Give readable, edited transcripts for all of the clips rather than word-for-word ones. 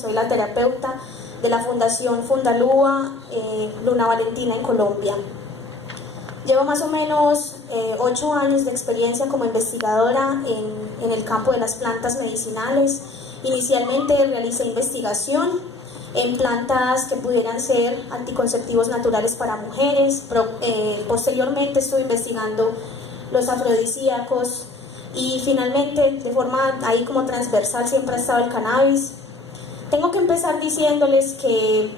soy la terapeuta de la Fundación Fundalúa Luna Valentina en Colombia. Llevo más o menos 8 años de experiencia como investigadora en el campo de las plantas medicinales. Inicialmente realicé investigación en plantas que pudieran ser anticonceptivos naturales para mujeres. Posteriormente estuve investigando los afrodisíacos y finalmente, de forma ahí como transversal, siempre ha estado el cannabis. Tengo que empezar diciéndoles que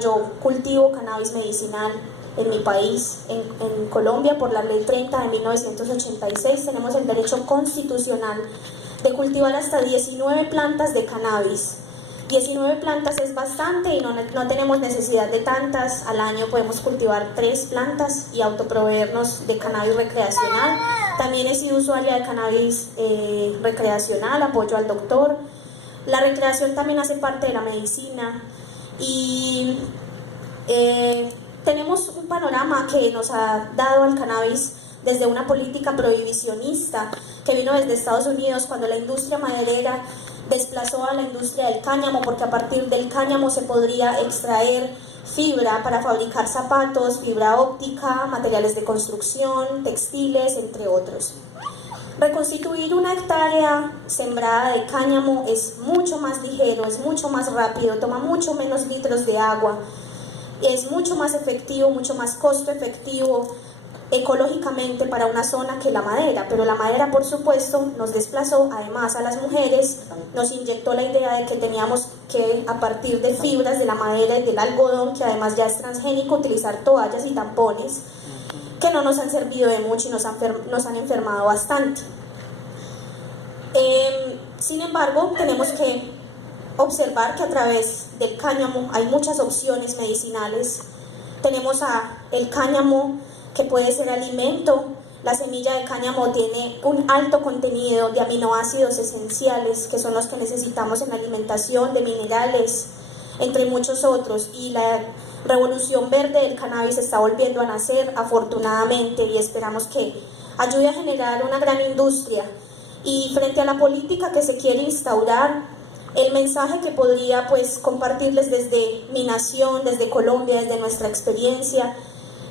yo cultivo cannabis medicinal en mi país, en Colombia, por la Ley 30 de 1986. Tenemos el derecho constitucional de cultivar hasta 19 plantas de cannabis. 19 plantas es bastante y no tenemos necesidad de tantas. Al año podemos cultivar 3 plantas y autoproveernos de cannabis recreacional. También he sido usuaria de cannabis recreacional, apoyo al doctor. La recreación también hace parte de la medicina y tenemos un panorama que nos ha dado al cannabis desde una política prohibicionista que vino desde Estados Unidos, cuando la industria maderera desplazó a la industria del cáñamo, porque a partir del cáñamo se podría extraer fibra para fabricar zapatos, fibra óptica, materiales de construcción, textiles, entre otros. Reconstituir una hectárea sembrada de cáñamo es mucho más ligero, es mucho más rápido, toma mucho menos litros de agua, es mucho más efectivo, mucho más costo efectivo ecológicamente para una zona que la madera, pero la madera, por supuesto, nos desplazó además a las mujeres, nos inyectó la idea de que teníamos que, a partir de fibras de la madera y del algodón, que además ya es transgénico, utilizar toallas y tampones que no nos han servido de mucho y nos han enfermado bastante. Sin embargo, tenemos que observar que a través del cáñamo hay muchas opciones medicinales. Tenemos el cáñamo, que puede ser alimento. La semilla de cáñamo tiene un alto contenido de aminoácidos esenciales, que son los que necesitamos en la alimentación, de minerales, entre muchos otros, y la revolución verde del cannabis está volviendo a nacer, afortunadamente, y esperamos que ayude a generar una gran industria. Y frente a la política que se quiere instaurar, el mensaje que podría compartirles desde mi nación, desde Colombia, desde nuestra experiencia,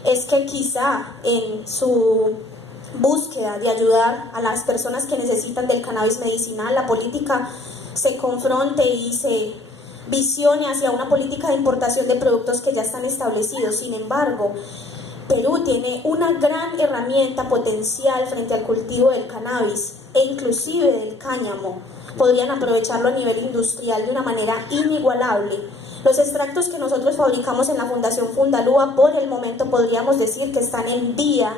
es que quizá en su búsqueda de ayudar a las personas que necesitan del cannabis medicinal, la política se confronte y se visione hacia una política de importación de productos que ya están establecidos. Sin embargo, Perú tiene una gran herramienta potencial frente al cultivo del cannabis e inclusive del cáñamo. Podrían aprovecharlo a nivel industrial de una manera inigualable. Los extractos que nosotros fabricamos en la Fundación Fundalúa, por el momento podríamos decir que están en vía,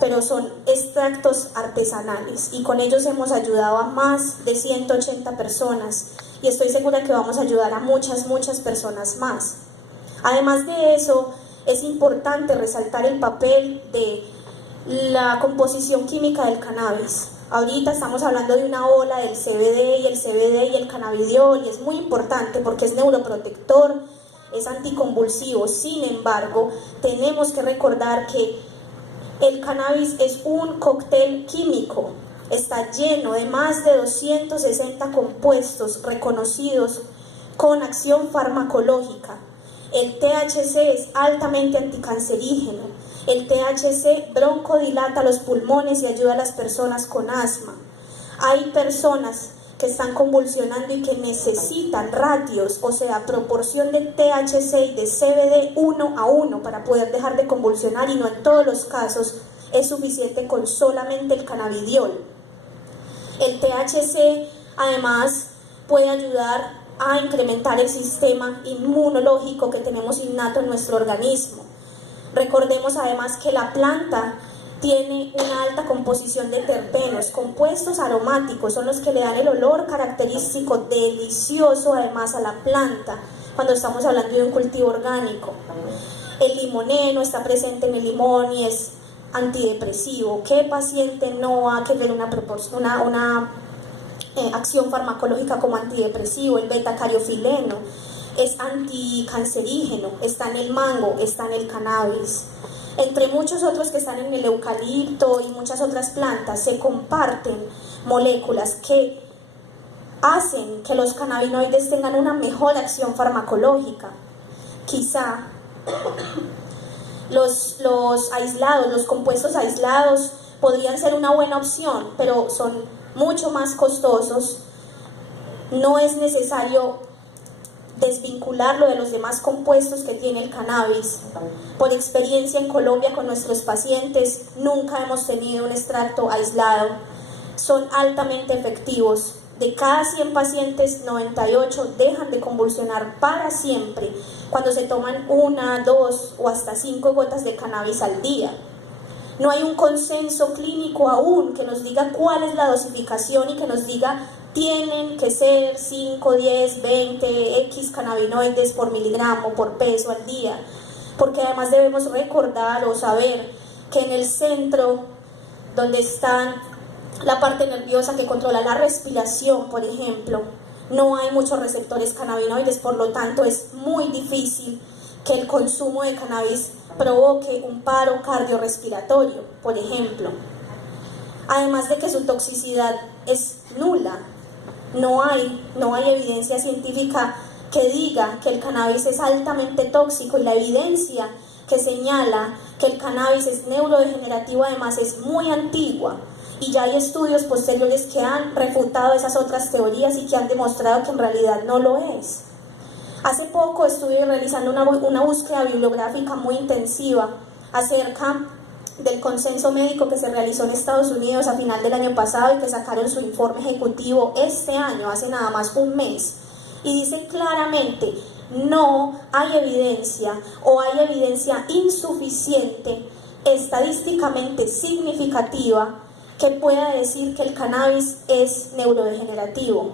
pero son extractos artesanales y con ellos hemos ayudado a más de 180 personas y estoy segura que vamos a ayudar a muchas personas más. Además de eso, es importante resaltar el papel de la composición química del cannabis. Ahorita estamos hablando de una ola del CBD y el cannabidiol, y es muy importante porque es neuroprotector, es anticonvulsivo. Sin embargo, tenemos que recordar que el cannabis es un cóctel químico, está lleno de más de 260 compuestos reconocidos con acción farmacológica. El THC es altamente anticancerígeno. El THC broncodilata los pulmones y ayuda a las personas con asma. Hay personas que están convulsionando y que necesitan ratios, o sea, proporción de THC y de CBD 1:1 para poder dejar de convulsionar, y no en todos los casos es suficiente con solamente el cannabidiol. El THC además puede ayudar a incrementar el sistema inmunológico que tenemos innato en nuestro organismo. Recordemos además que la planta tiene una alta composición de terpenos, compuestos aromáticos, son los que le dan el olor característico delicioso además a la planta cuando estamos hablando de un cultivo orgánico. El limoneno está presente en el limón y es antidepresivo. ¿Qué paciente no va a querer una acción farmacológica como antidepresivo? El beta-cariofileno es anticancerígeno, está en el mango, está en el cannabis, entre muchos otros que están en el eucalipto y muchas otras plantas. Se comparten moléculas que hacen que los cannabinoides tengan una mejor acción farmacológica. Quizá los aislados, los compuestos aislados podrían ser una buena opción, pero son mucho más costosos. No es necesario desvincularlo de los demás compuestos que tiene el cannabis. Por experiencia en Colombia con nuestros pacientes, nunca hemos tenido un extracto aislado. Son altamente efectivos. De cada 100 pacientes, 98 dejan de convulsionar para siempre cuando se toman 1, 2 o hasta 5 gotas de cannabis al día. No hay un consenso clínico aún que nos diga cuál es la dosificación y que nos diga tienen que ser 5, 10, 20 X cannabinoides por miligramo, por peso al día, porque además debemos recordar o saber que en el centro, donde está la parte nerviosa que controla la respiración, por ejemplo, no hay muchos receptores cannabinoides, por lo tanto es muy difícil que el consumo de cannabis provoque un paro cardiorrespiratorio, por ejemplo. Además de que su toxicidad es nula. No hay evidencia científica que diga que el cannabis es altamente tóxico, y la evidencia que señala que el cannabis es neurodegenerativo además es muy antigua, y ya hay estudios posteriores que han refutado esas otras teorías y que han demostrado que en realidad no lo es. Hace poco estuve realizando una búsqueda bibliográfica muy intensiva acerca del consenso médico que se realizó en Estados Unidos a final del año pasado y que sacaron su informe ejecutivo este año, hace nada más un mes, y dice claramente: no hay evidencia o hay evidencia insuficiente, estadísticamente significativa, que pueda decir que el cannabis es neurodegenerativo,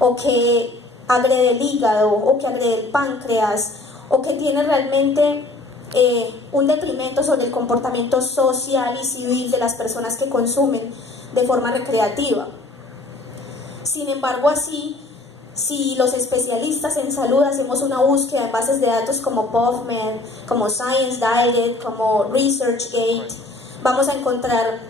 o que agrede el hígado, o que agrede el páncreas, o que tiene realmente un detrimento sobre el comportamiento social y civil de las personas que consumen de forma recreativa. Sin embargo, así, si los especialistas en salud hacemos una búsqueda en bases de datos como PubMed, como Science Direct, como ResearchGate, vamos a encontrar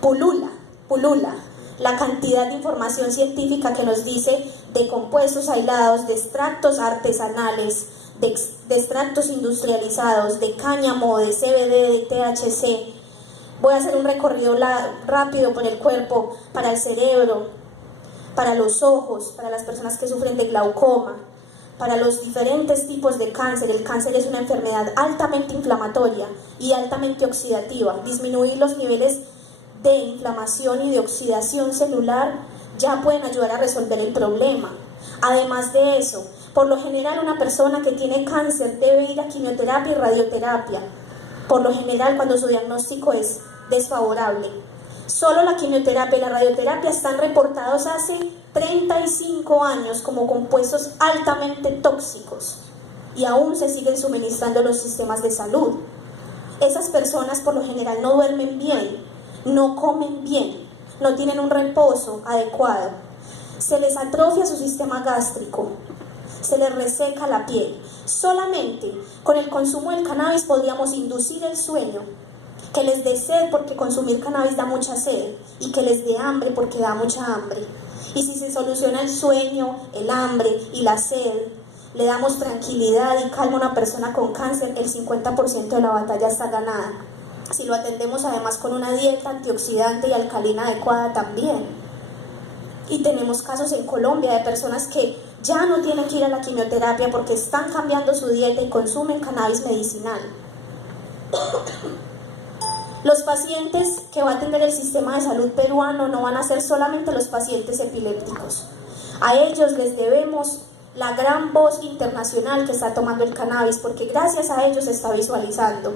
pulula la cantidad de información científica que nos dice de compuestos aislados, de extractos artesanales, de extractos industrializados, de cáñamo, de CBD, de THC. Voy a hacer un recorrido rápido por el cuerpo, para el cerebro, para los ojos, para las personas que sufren de glaucoma, para los diferentes tipos de cáncer. El cáncer es una enfermedad altamente inflamatoria y altamente oxidativa. Disminuir los niveles de inflamación y de oxidación celular ya pueden ayudar a resolver el problema. Además de eso, por lo general una persona que tiene cáncer debe ir a quimioterapia y radioterapia, por lo general cuando su diagnóstico es desfavorable. Solo la quimioterapia y la radioterapia están reportados hace 35 años como compuestos altamente tóxicos y aún se siguen suministrando en los sistemas de salud. Esas personas por lo general no duermen bien, no comen bien, no tienen un reposo adecuado, se les atrofia su sistema gástrico, se les reseca la piel. Solamente con el consumo del cannabis podríamos inducir el sueño, que les dé sed porque consumir cannabis da mucha sed, y que les dé hambre porque da mucha hambre. Y si se soluciona el sueño, el hambre y la sed, le damos tranquilidad y calma a una persona con cáncer, el 50% de la batalla está ganada. Si lo atendemos además con una dieta antioxidante y alcalina adecuada también. Y tenemos casos en Colombia de personas que ya no tienen que ir a la quimioterapia porque están cambiando su dieta y consumen cannabis medicinal. Los pacientes que va a atender el sistema de salud peruano no van a ser solamente los pacientes epilépticos. A ellos les debemos la gran voz internacional que está tomando el cannabis, porque gracias a ellos se está visualizando,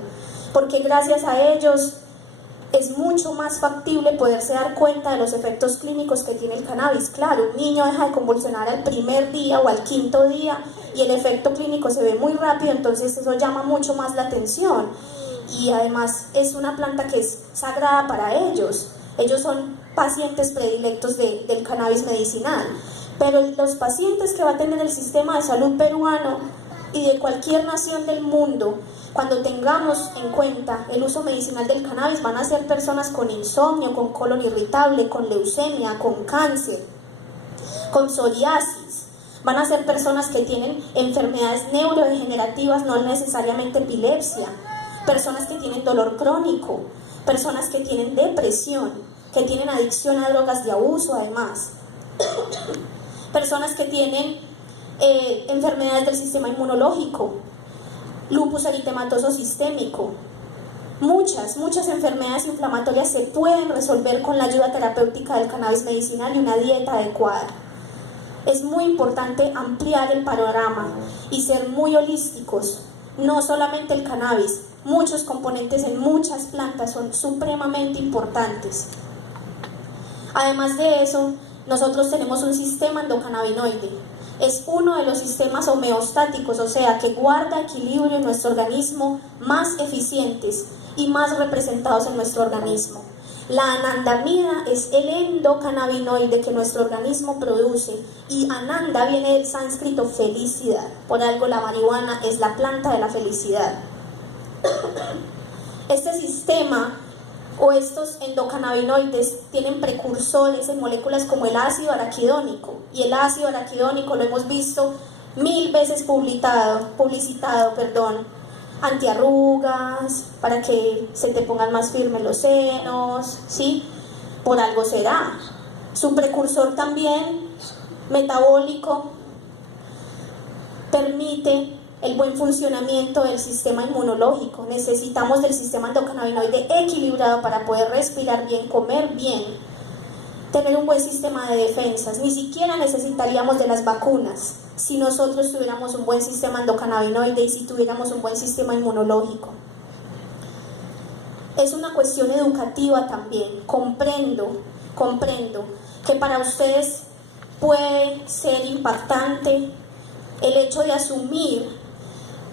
porque gracias a ellos es mucho más factible poderse dar cuenta de los efectos clínicos que tiene el cannabis. Claro, un niño deja de convulsionar al primer día o al quinto día y el efecto clínico se ve muy rápido, entonces eso llama mucho más la atención. Y además es una planta que es sagrada para ellos. Ellos son pacientes predilectos del cannabis medicinal. Pero los pacientes que va a tener el sistema de salud peruano y de cualquier nación del mundo, cuando tengamos en cuenta el uso medicinal del cannabis, van a ser personas con insomnio, con colon irritable, con leucemia, con cáncer. con psoriasis. Van a ser personas que tienen enfermedades neurodegenerativas, no necesariamente epilepsia, personas que tienen dolor crónico, personas que tienen depresión, que tienen adicción a drogas de abuso además, personas que tienen enfermedades del sistema inmunológico, lupus eritematoso sistémico. Muchas enfermedades inflamatorias se pueden resolver con la ayuda terapéutica del cannabis medicinal y una dieta adecuada. Es muy importante ampliar el panorama y ser muy holísticos. No solamente el cannabis, muchos componentes en muchas plantas son supremamente importantes. Además de eso, nosotros tenemos un sistema endocannabinoide. Es uno de los sistemas homeostáticos, o sea, que guarda equilibrio en nuestro organismo, más eficientes y más representados en nuestro organismo. La anandamida es el endocannabinoide que nuestro organismo produce, y ananda viene del sánscrito felicidad. Por algo la marihuana es la planta de la felicidad. Este sistema o estos endocannabinoides tienen precursores en moléculas como el ácido araquidónico, y el ácido araquidónico lo hemos visto 1000 veces publicitado, antiarrugas, para que se te pongan más firmes los senos, ¿sí? Por algo será. Su precursor también metabólico permite el buen funcionamiento del sistema inmunológico. Necesitamos del sistema endocannabinoide equilibrado para poder respirar bien, comer bien, tener un buen sistema de defensas. Ni siquiera necesitaríamos de las vacunas si nosotros tuviéramos un buen sistema endocannabinoide y si tuviéramos un buen sistema inmunológico. Es una cuestión educativa también. Comprendo que para ustedes puede ser impactante el hecho de asumir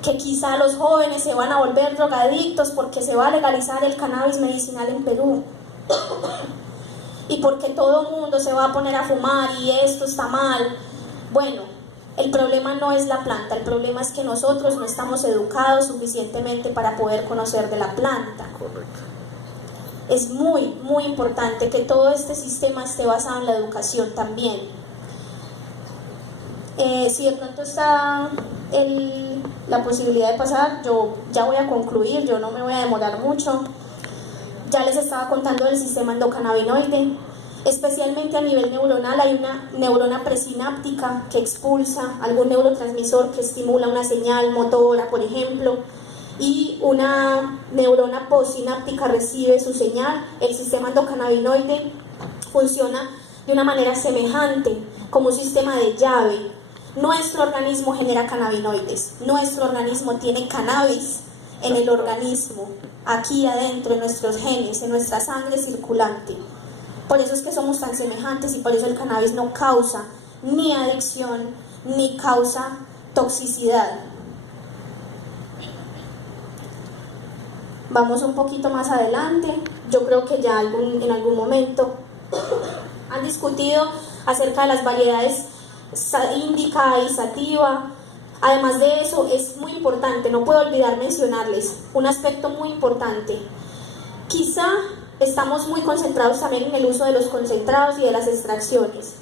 que quizá los jóvenes se van a volver drogadictos porque se va a legalizar el cannabis medicinal en Perú y porque todo el mundo se va a poner a fumar y esto está mal. Bueno, el problema no es la planta, el problema es que nosotros no estamos educados suficientemente para poder conocer de la planta. Correcto. Es muy importante que todo este sistema esté basado en la educación también. Si de pronto está la posibilidad de pasar, yo ya voy a concluir, yo no me voy a demorar mucho. Ya les estaba contando del sistema endocannabinoide. Especialmente a nivel neuronal hay una neurona presináptica que expulsa algún neurotransmisor que estimula una señal motora, por ejemplo, y una neurona postsináptica recibe su señal. El sistema endocannabinoide funciona de una manera semejante, como un sistema de llave. Nuestro organismo genera cannabinoides, nuestro organismo tiene cannabis en el organismo, aquí adentro, en nuestros genes, en nuestra sangre circulante. Por eso es que somos tan semejantes y por eso el cannabis no causa ni adicción ni causa toxicidad. Vamos un poquito más adelante. Yo creo que ya en algún momento han discutido acerca de las variedades índica y sativa. Además de eso, es muy importante, no puedo olvidar mencionarles un aspecto muy importante. Quizá estamos muy concentrados también en el uso de los concentrados y de las extracciones,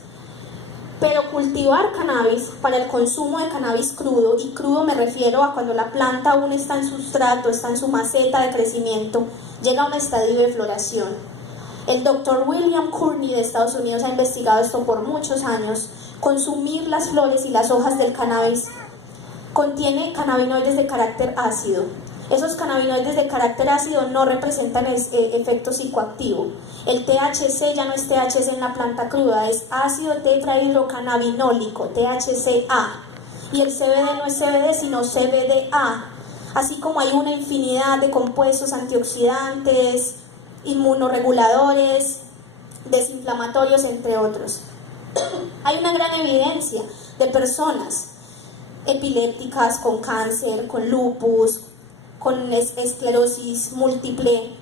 pero cultivar cannabis para el consumo de cannabis crudo, y crudo me refiero a cuando la planta aún está en sustrato, está en su maceta de crecimiento, llega a un estadio de floración. El Dr. William Courtney de Estados Unidos ha investigado esto por muchos años. Consumir las flores y las hojas del cannabis contiene cannabinoides de carácter ácido. Esos cannabinoides de carácter ácido no representan efecto psicoactivo. El THC ya no es THC en la planta cruda, es ácido tetrahidrocannabinólico, THCA. Y el CBD no es CBD, sino CBDA. Así como hay una infinidad de compuestos antioxidantes, inmunoreguladores, desinflamatorios, entre otros. Hay una gran evidencia de personas epilépticas, con cáncer, con lupus, con esclerosis múltiple,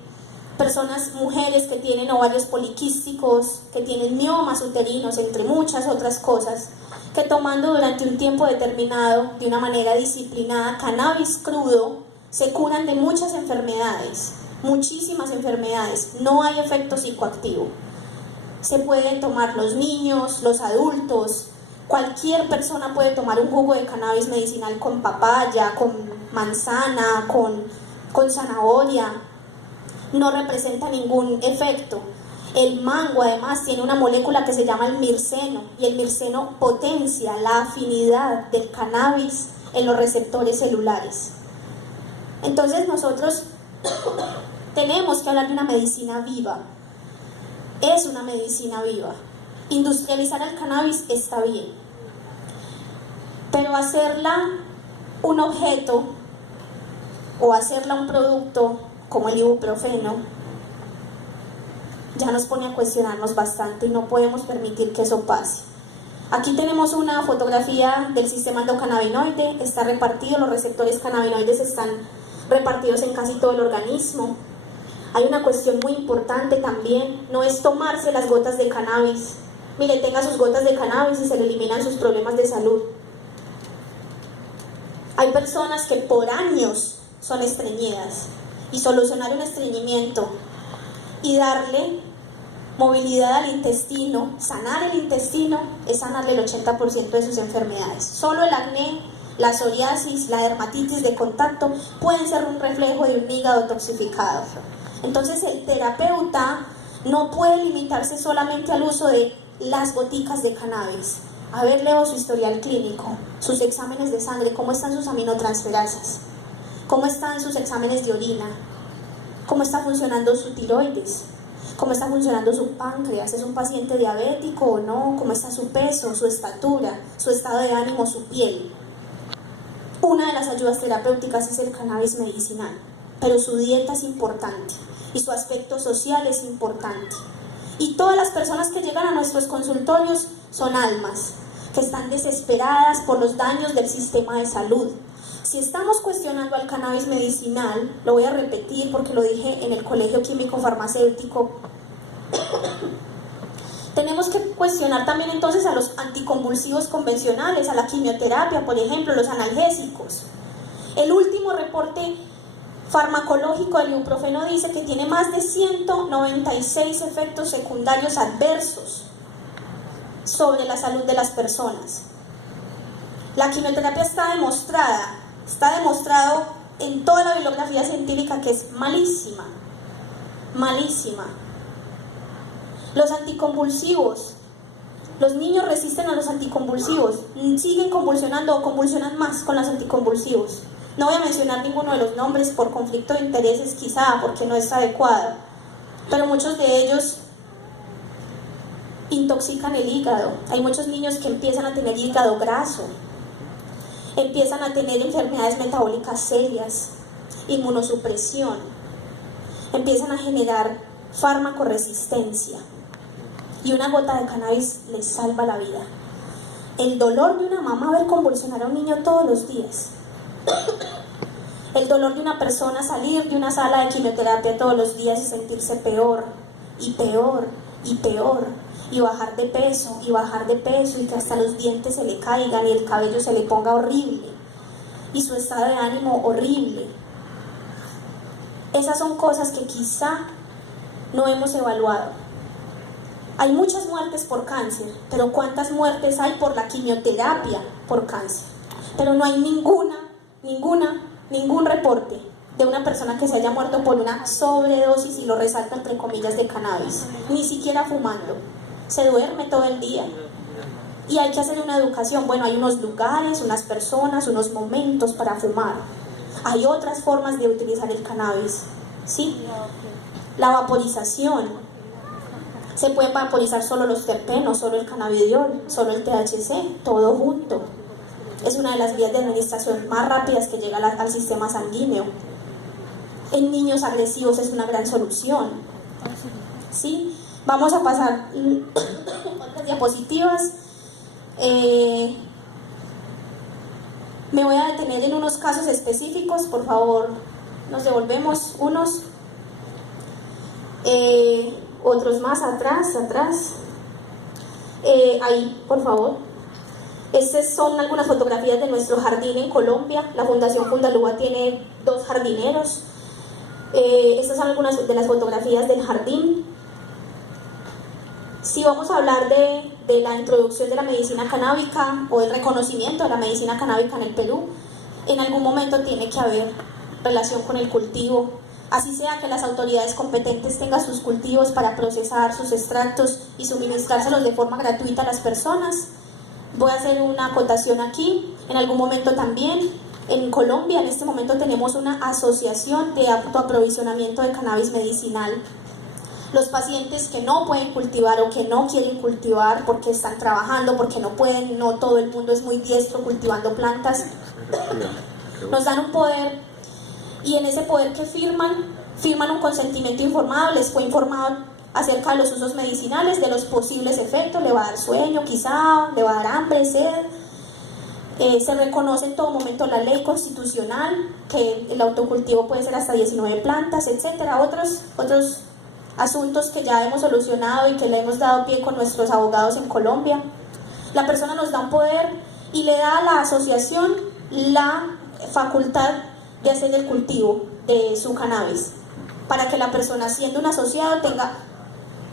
mujeres que tienen ovarios poliquísticos, que tienen miomas uterinos, entre muchas otras cosas, que tomando durante un tiempo determinado, de una manera disciplinada, cannabis crudo, se curan de muchas enfermedades, muchísimas enfermedades. No hay efecto psicoactivo. Se pueden tomar los niños, los adultos, cualquier persona puede tomar un jugo de cannabis medicinal con papaya, con manzana, con zanahoria. No representa ningún efecto. El mango además tiene una molécula que se llama el mirceno, y el mirceno potencia la afinidad del cannabis en los receptores celulares. Entonces nosotros tenemos que hablar de una medicina viva. Es una medicina viva. Industrializar el cannabis está bien, pero hacerla un objeto o hacerla un producto como el ibuprofeno ya nos pone a cuestionarnos bastante y no podemos permitir que eso pase. Aquí tenemos una fotografía del sistema endocannabinoide, está repartido, los receptores cannabinoides están repartidos en casi todo el organismo. Hay una cuestión muy importante también, no es tomarse las gotas de cannabis. Mire, tenga sus gotas de cannabis y se le eliminan sus problemas de salud. Hay personas que por años son estreñidas, y solucionar un estreñimiento y darle movilidad al intestino, sanar el intestino, es sanarle el 80% de sus enfermedades. Solo el acné, la psoriasis, la dermatitis de contacto pueden ser un reflejo de un hígado toxificado. Entonces el terapeuta no puede limitarse solamente al uso de las goticas de cannabis. A ver, leo su historial clínico, sus exámenes de sangre, cómo están sus aminotransferasas, cómo están sus exámenes de orina, cómo está funcionando su tiroides, cómo está funcionando su páncreas, es un paciente diabético o no, cómo está su peso, su estatura, su estado de ánimo, su piel. Una de las ayudas terapéuticas es el cannabis medicinal, pero su dieta es importante y su aspecto social es importante. Y todas las personas que llegan a nuestros consultorios son almas que están desesperadas por los daños del sistema de salud. Si estamos cuestionando al cannabis medicinal, lo voy a repetir porque lo dije en el Colegio Químico Farmacéutico, tenemos que cuestionar también entonces a los anticonvulsivos convencionales, a la quimioterapia, por ejemplo, los analgésicos. El último reporte farmacológico del ibuprofeno dice que tiene más de 196 efectos secundarios adversos sobre la salud de las personas. La quimioterapia está demostrado en toda la bibliografía científica que es malísima, malísima. Los anticonvulsivos, los niños resisten a los anticonvulsivos, siguen convulsionando o convulsionan más con los anticonvulsivos. No voy a mencionar ninguno de los nombres por conflicto de intereses quizá, porque no es adecuado, pero muchos de ellos intoxican el hígado. Hay muchos niños que empiezan a tener hígado graso, empiezan a tener enfermedades metabólicas serias, inmunosupresión, empiezan a generar farmacoresistencia, y una gota de cannabis les salva la vida. El dolor de una mamá ver convulsionar a un niño todos los días, el dolor de una persona salir de una sala de quimioterapia todos los días y sentirse peor y peor y peor, y bajar de peso y bajar de peso, y que hasta los dientes se le caigan y el cabello se le ponga horrible y su estado de ánimo horrible. Esas son cosas que quizá no hemos evaluado. Hay muchas muertes por cáncer, pero ¿cuántas muertes hay por la quimioterapia por cáncer? Pero no hay ningún reporte de una persona que se haya muerto por una sobredosis, y lo resalto entre comillas, de cannabis, ni siquiera fumando. Se duerme todo el día y hay que hacer una educación. Bueno, hay unos lugares, unas personas, unos momentos para fumar. Hay otras formas de utilizar el cannabis, ¿sí? La vaporización. Se pueden vaporizar solo los terpenos, solo el cannabidiol, solo el THC, todo junto. Es una de las vías de administración más rápidas que llega al sistema sanguíneo. En niños agresivos es una gran solución, ¿sí? Vamos a pasar otras diapositivas. Me voy a detener en unos casos específicos, por favor, nos devolvemos unos, otros más atrás, ahí, por favor. Estas son algunas fotografías de nuestro jardín en Colombia. La Fundación Fundalúa tiene 2 jardineros. Estas son algunas de las fotografías del jardín. Si vamos a hablar de la introducción de la medicina canábica o el reconocimiento de la medicina canábica en el Perú, en algún momento tiene que haber relación con el cultivo, así sea que las autoridades competentes tengan sus cultivos para procesar sus extractos y suministrárselos de forma gratuita a las personas. Voy a hacer una acotación aquí. En algún momento también, en Colombia, en este momento tenemos una asociación de autoaprovisionamiento de cannabis medicinal. Los pacientes que no pueden cultivar o que no quieren cultivar porque están trabajando, porque no pueden, no todo el mundo es muy diestro cultivando plantas, nos dan un poder, y en ese poder que firman un consentimiento informado, les fue informado acerca de los usos medicinales, de los posibles efectos, le va a dar sueño quizá, le va a dar hambre, sed. Se reconoce en todo momento la ley constitucional, que el autocultivo puede ser hasta 19 plantas, etcétera, otros asuntos que ya hemos solucionado y que le hemos dado pie con nuestros abogados en Colombia. La persona nos da un poder y le da a la asociación la facultad de hacer el cultivo de su cannabis, para que la persona, siendo un asociado, tenga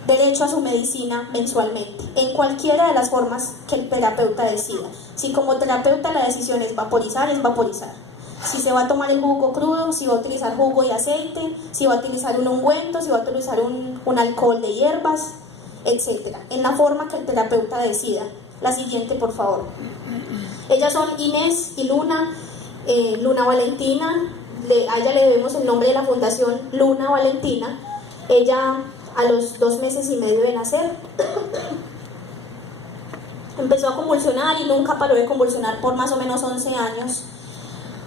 derecho a su medicina mensualmente, en cualquiera de las formas que el terapeuta decida. Si como terapeuta la decisión es vaporizar, es vaporizar. Si se va a tomar el jugo crudo, si va a utilizar jugo y aceite, si va a utilizar un ungüento, si va a utilizar un alcohol de hierbas, etc. En la forma que el terapeuta decida. La siguiente, por favor. Ellas son Inés y Luna. Luna Valentina, a ella le debemos el nombre de la fundación Luna Valentina. Ella, a los 2 meses y medio de nacer, empezó a convulsionar y nunca paró de convulsionar por más o menos 11 años.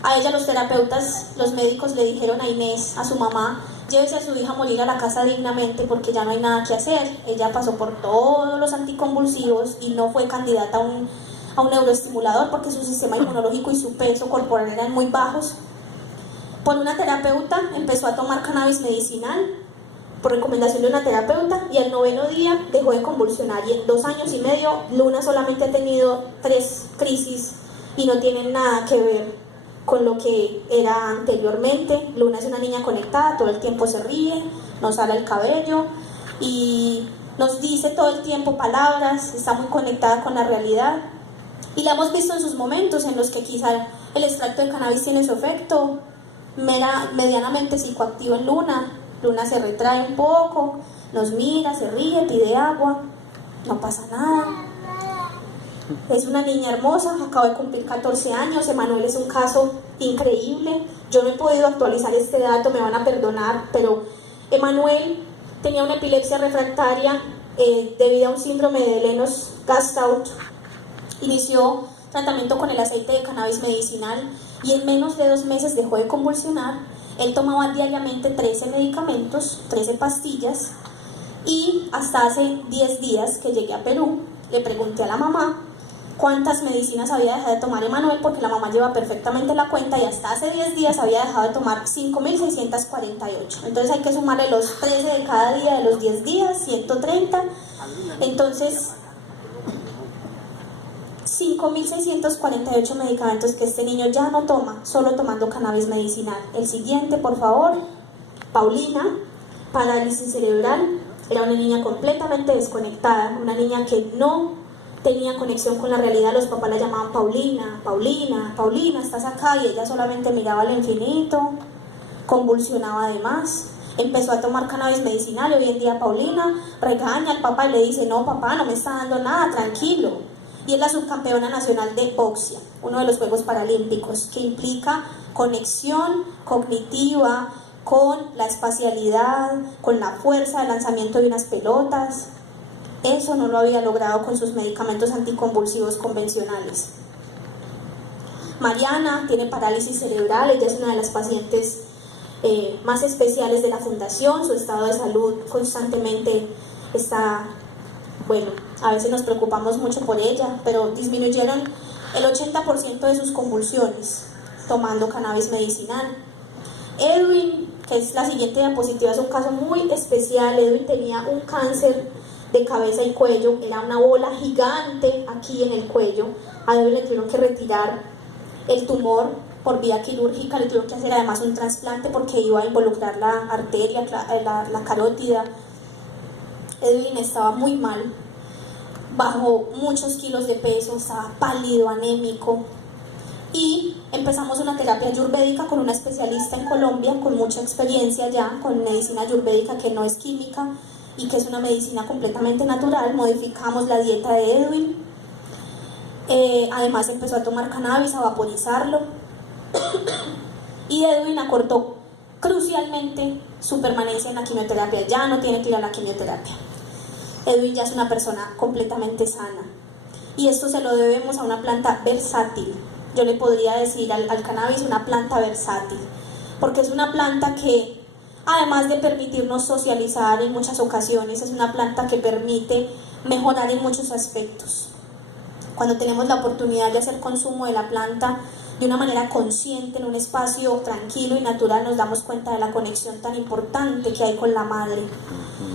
A ella los terapeutas, los médicos le dijeron a Inés, a su mamá, llévese a su hija a morir a la casa dignamente porque ya no hay nada que hacer. Ella pasó por todos los anticonvulsivos y no fue candidata a un neuroestimulador porque su sistema inmunológico y su peso corporal eran muy bajos. Por una terapeuta empezó a tomar cannabis medicinal, por recomendación de una terapeuta, y al 9º día dejó de convulsionar, y en 2 años y medio Luna solamente ha tenido 3 crisis y no tienen nada que ver con lo que era anteriormente. Luna es una niña conectada, todo el tiempo se ríe, nos sale el cabello y nos dice todo el tiempo palabras, está muy conectada con la realidad, y la hemos visto en sus momentos en los que quizá el extracto de cannabis tiene su efecto medianamente psicoactivo en Luna. Luna se retrae un poco, nos mira, se ríe, pide agua, no pasa nada. Es una niña hermosa, acaba de cumplir 14 años, Emanuel es un caso increíble. Yo no he podido actualizar este dato, me van a perdonar, pero Emanuel tenía una epilepsia refractaria debido a un síndrome de Lennox-Gastaut. Inició tratamiento con el aceite de cannabis medicinal y en menos de 2 meses dejó de convulsionar. Él tomaba diariamente 13 medicamentos, 13 pastillas, y hasta hace 10 días que llegué a Perú, le pregunté a la mamá cuántas medicinas había dejado de tomar Emanuel, porque la mamá lleva perfectamente la cuenta, y hasta hace 10 días había dejado de tomar 5.648. Entonces hay que sumarle los 13 de cada día de los 10 días, 130. Entonces, 5.648 medicamentos que este niño ya no toma, solo tomando cannabis medicinal. El siguiente, por favor. Paulina, parálisis cerebral. Era una niña completamente desconectada, una niña que no tenía conexión con la realidad. Los papás la llamaban Paulina, Paulina, Paulina, estás acá, y ella solamente miraba al infinito, convulsionaba además. Empezó a tomar cannabis medicinal y hoy en día Paulina regaña al papá y le dice: no papá, no me está dando nada, tranquilo. Y es la subcampeona nacional de boxeo, uno de los Juegos Paralímpicos, que implica conexión cognitiva con la espacialidad, con la fuerza de lanzamiento de unas pelotas. Eso no lo había logrado con sus medicamentos anticonvulsivos convencionales. Mariana tiene parálisis cerebral, ella es una de las pacientes más especiales de la fundación. Su estado de salud constantemente está, bueno, a veces nos preocupamos mucho por ella, pero disminuyeron el 80% de sus convulsiones tomando cannabis medicinal. Edwin, que es la siguiente diapositiva, es un caso muy especial. Edwin tenía un cáncer de cabeza y cuello, era una bola gigante aquí en el cuello. A Edwin le tuvieron que retirar el tumor por vía quirúrgica, le tuvieron que hacer además un trasplante porque iba a involucrar la arteria, la carótida. Edwin estaba muy mal, bajó muchos kilos de peso, estaba pálido, anémico, y empezamos una terapia ayurvédica con una especialista en Colombia con mucha experiencia ya con medicina ayurvédica, que no es química y que es una medicina completamente natural. Modificamos la dieta de Edwin, además empezó a tomar cannabis, a vaporizarlo, y Edwin acortó crucialmente su permanencia en la quimioterapia. Ya no tiene que ir a la quimioterapia. Edwin ya es una persona completamente sana, y esto se lo debemos a una planta versátil. Yo le podría decir al cannabis una planta versátil, porque es una planta que, además de permitirnos socializar en muchas ocasiones, es una planta que permite mejorar en muchos aspectos. Cuando tenemos la oportunidad de hacer consumo de la planta de una manera consciente, en un espacio tranquilo y natural, nos damos cuenta de la conexión tan importante que hay con la madre.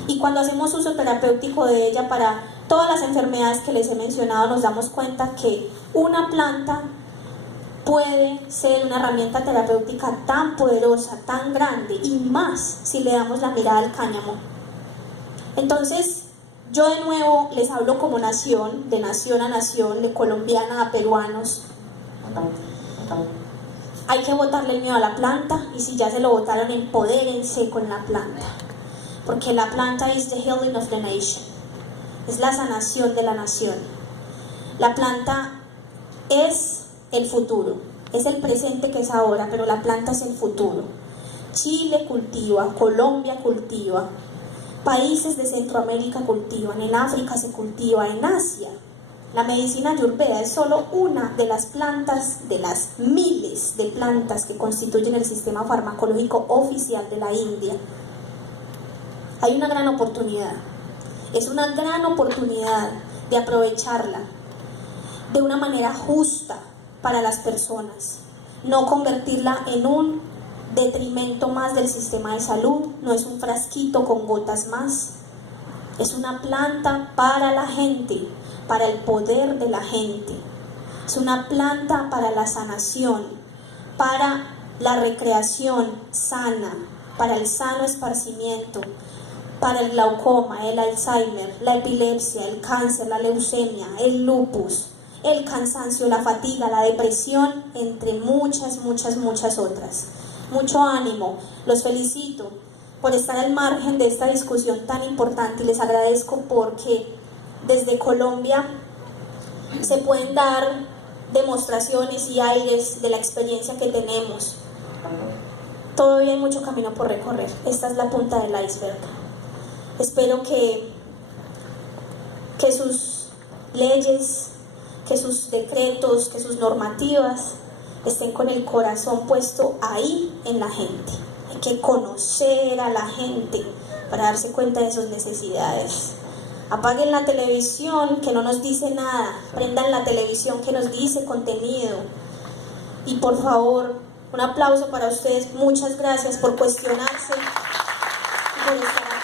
Y cuando hacemos uso terapéutico de ella para todas las enfermedades que les he mencionado, nos damos cuenta que una planta puede ser una herramienta terapéutica tan poderosa, tan grande, y más si le damos la mirada al cáñamo. Entonces, yo de nuevo les hablo como nación, de nación a nación, de colombiana a peruanos. Hay que botarle el miedo a la planta, y si ya se lo botaron, empodérense con la planta, porque la planta is the healing of the nation, es la sanación de la nación. La planta es el futuro, es el presente que es ahora, pero la planta es el futuro. Chile cultiva, Colombia cultiva, países de Centroamérica cultivan, en África se cultiva, en Asia. La medicina ayurveda es solo una de las plantas, de las miles de plantas que constituyen el sistema farmacológico oficial de la India. Hay una gran oportunidad, es una gran oportunidad de aprovecharla de una manera justa para las personas, no convertirla en un detrimento más del sistema de salud. No es un frasquito con gotas más, es una planta para la gente, para el poder de la gente. Es una planta para la sanación, para la recreación sana, para el sano esparcimiento, para el glaucoma, el Alzheimer, la epilepsia, el cáncer, la leucemia, el lupus, el cansancio, la fatiga, la depresión, entre muchas otras. Mucho ánimo, los felicito por estar al margen de esta discusión tan importante, y les agradezco porque desde Colombia se pueden dar demostraciones y aires de la experiencia que tenemos. Todavía hay mucho camino por recorrer, esta es la punta del iceberg. Espero que sus leyes, que sus decretos, que sus normativas estén con el corazón puesto ahí en la gente. Hay que conocer a la gente para darse cuenta de sus necesidades. Apaguen la televisión que no nos dice nada, prendan la televisión que nos dice contenido. Y por favor, un aplauso para ustedes, muchas gracias por cuestionarse y por estar aquí.